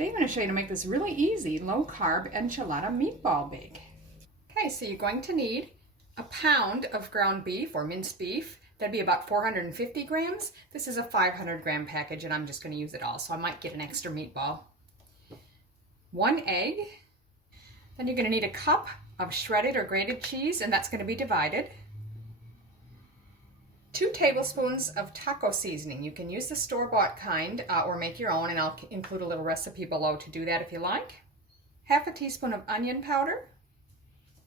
Today I'm going to show you how to make this really easy low-carb enchilada meatball bake. Okay, so you're going to need a pound of ground beef or minced beef. That'd be about 450 grams. This is a 500 gram package and I'm just going to use it all, so I might get an extra meatball. 1 egg. Then you're going to need a cup of shredded or grated cheese, and that's going to be divided. 2 tablespoons of taco seasoning. You can use the store-bought kind or make your own, and I'll include a little recipe below to do that if you like. 1/2 teaspoon of onion powder,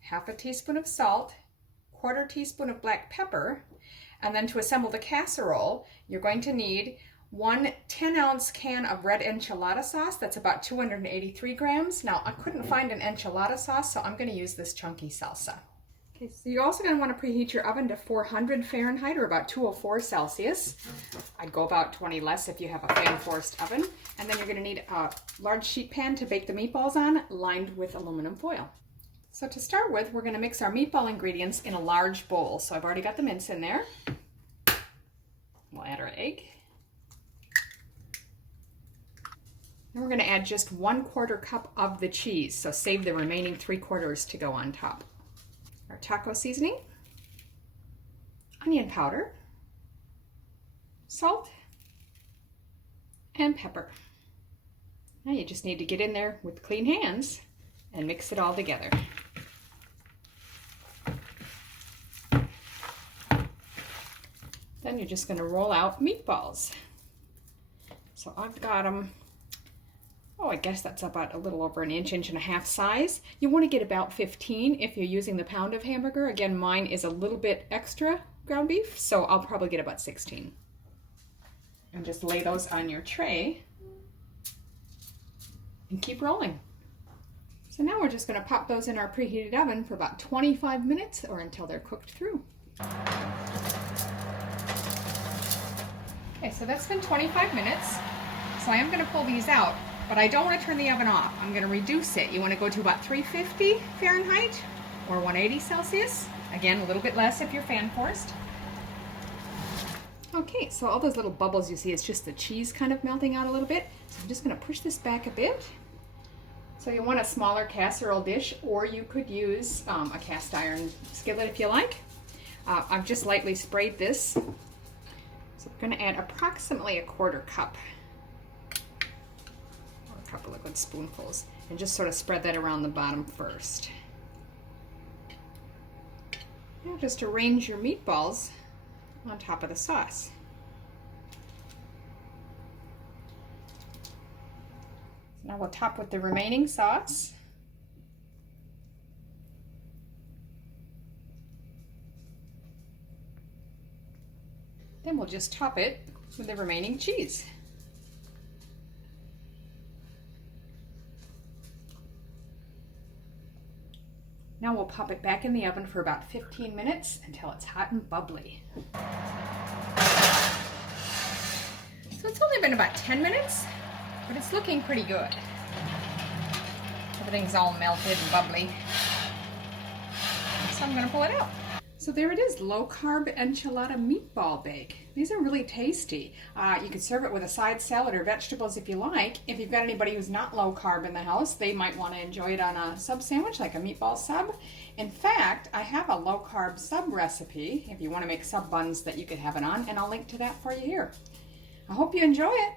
1/2 teaspoon of salt, 1/4 teaspoon of black pepper, and then to assemble the casserole, you're going to need 1 10-ounce can of red enchilada sauce. That's about 283 grams. Now, I couldn't find an enchilada sauce, so I'm going to use this chunky salsa. Okay, so you're also going to want to preheat your oven to 400 Fahrenheit or about 204 Celsius. I'd go about 20 less if you have a fan-forced oven. And then you're going to need a large sheet pan to bake the meatballs on, lined with aluminum foil. So to start with, we're going to mix our meatball ingredients in a large bowl. So I've already got the mince in there. We'll add our egg. Then we're going to add just 1/4 cup of the cheese. So save the remaining 3/4 to go on top. Our taco seasoning, onion powder, salt, and pepper. Now you just need to get in there with clean hands and mix it all together. Then you're just going to roll out meatballs. So I've got them, I guess that's about a little over an inch and a half size. You want to get about 15 if you're using the pound of hamburger. Again, mine is a little bit extra ground beef, so I'll probably get about 16. And just lay those on your tray and keep rolling. So now we're just going to pop those in our preheated oven for about 25 minutes or until they're cooked through. Okay, so that's been 25 minutes. So I am going to pull these out. But I don't want to turn the oven off. I'm going to reduce it. You want to go to about 350 Fahrenheit or 180 Celsius. Again, a little bit less if you're fan forced. Okay, so all those little bubbles you see, it's just the cheese kind of melting out a little bit. So I'm just going to push this back a bit. So you want a smaller casserole dish, or you could use a cast iron skillet if you like. I've just lightly sprayed this. So I'm going to add approximately 1/4 cup. Couple liquid spoonfuls, and just sort of spread that around the bottom first. Now just arrange your meatballs on top of the sauce. Now we'll top with the remaining sauce. Then we'll just top it with the remaining cheese. Now we'll pop it back in the oven for about 15 minutes until it's hot and bubbly. So it's only been about 10 minutes, but it's looking pretty good. Everything's all melted and bubbly. So I'm going to pull it out. So there it is, low-carb enchilada meatball bake. These are really tasty. You could serve it with a side salad or vegetables if you like. If you've got anybody who's not low-carb in the house, they might want to enjoy it on a sub sandwich, like a meatball sub. In fact, I have a low-carb sub recipe if you want to make sub buns that you could have it on, and I'll link to that for you here. I hope you enjoy it.